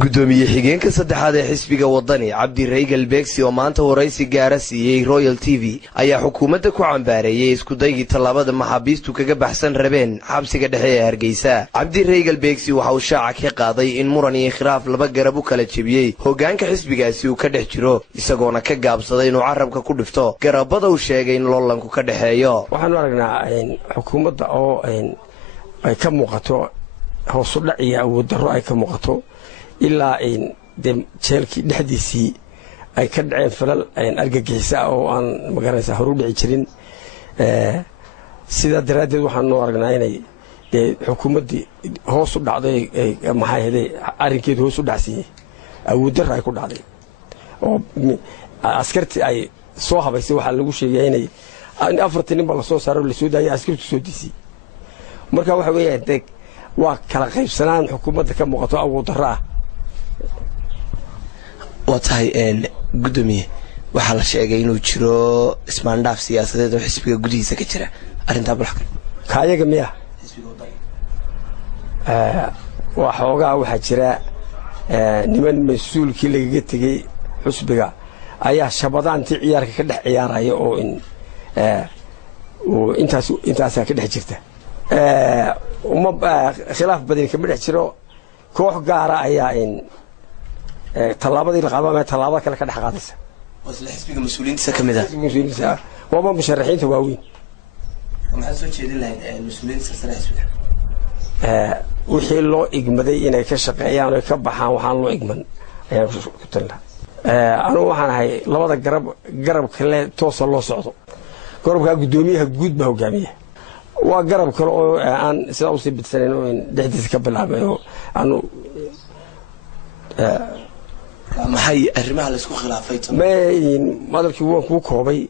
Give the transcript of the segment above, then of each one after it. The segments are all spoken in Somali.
gudoomiye xigeenka saddexaad ee xisbiga wadani Cabdi Raygal Beegsi oo maanta waraysi gaar ah siiyay Royal TV ayaa xukuumadda ku cambaareeyay isku daygii talaabada maxaabiistu kaga baxsan rabeen xabsiga dhexe ee Hargeysa. Cabdi Raygal Beegsi waxa uu shaaca ka qaaday in muran iyo khilaaf laba garab u kala jebiyay hoggaanka xisbigaasi uu ka dhex jiro isagoona ka gaabsaday inuu carabka ku dhifto garabada uu sheegay in loolanku ka dhaxeeyo. waxaan aragnaa xukuumadda oo ay ka muuqato hoos u dhac iyo awood darro ay ka muuqato ilaa jeelkii dhexdiisii ay ka dhaceen falal argagixisa oo aan magaranaysa horu dhici jirin. sidaa daraaddeed waxaan noo aragnaa inay xukuumaddii hoos u dhacday maxaa yeelay arrinkeedu hoos u dhacsiiyey awood darro ay ku dhacday oo askartii ay soo habaysay waxaa lagu sheegaya inay 4 ninba la soo saaro la soo daayay askartu soo disay. marka waxa weeyaan waa kala qaybsanaan xukuumadda ka muuqato awood darro ah. watahay gudoomiye waxa la sheegay inuu jiro ismaandhaaf siyaasadeed oo xisbiga gudihiisa ka jira arinta bulshada kaayaga miya xisbiga wadani waxa ogaa waxa jira niman mas'uulkii laga tagay xisbiga ayaa shabadaantii ciyaarka ka dhex ciyaaraya oo intaas ka dhex jirta khilaaf badan ka dhex jiro koox gaara ayaa tallaabadii la qaabay tallaabo kale ka dhex qaadaysa wasla xisbiga mas'uuliyiinta kamid ah mas'uuliyiinta waa musharaxiinta waaweyn maxaa soo jeedin lahayd mas'uuliyiinta sare xisbiga wixii loo igmaday inay ka shaqeeyaan oo ka baxaan waxaan loo igman ayaan ku talnaa. anigu waxaan ahay labada garab kale toosa loo socdo. garabka gudoomiyaha guud baa hogaamiya waa garab kale oo aan sida u sii bidsaneyn oo dhexdiisa ka bilaabay oo aanu maxay arrimaha la isku khilaafay madalkii waan ku koobay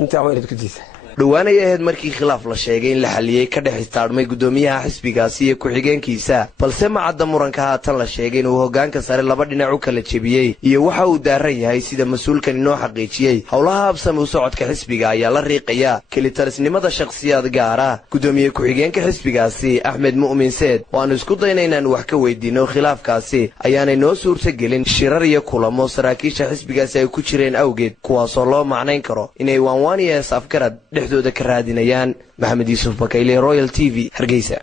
inta waan idinku diiday. dhawaanay ahayd markii khilaaf la sheegay in la xaliyay ka dhex istaarmay gudoomiyaha xisbigaasi iyo ku-xigeenkiisa balse macadda muranka haatan la sheegay inuu hoggaanka sare laba dhinac u kala jebiyey iyo waxa uu daaran yahay sida mas'uulkan inoo xaqiijiyey howlaha habsami u socodka xisbiga ayaa la riiqaya kelitalisnimada shakhsiyaad gaar ah. gudoomiye ku-xigeenka xisbigaasi Axmed Mu'min Seed waanu isku daynay inaan wax ka weydiino khilaafkaasi ayaanay noo suurtagelin shirar iyo kulamo saraakiisha xisbigaasi ay ku jireen awgeed kuwaasoo loo macnayn karo inay waanwaan iyo afgarad dhexdooda ka raadinayaan. Maxamed Yuusuf Bakayle, Royal TV, Hargeysa.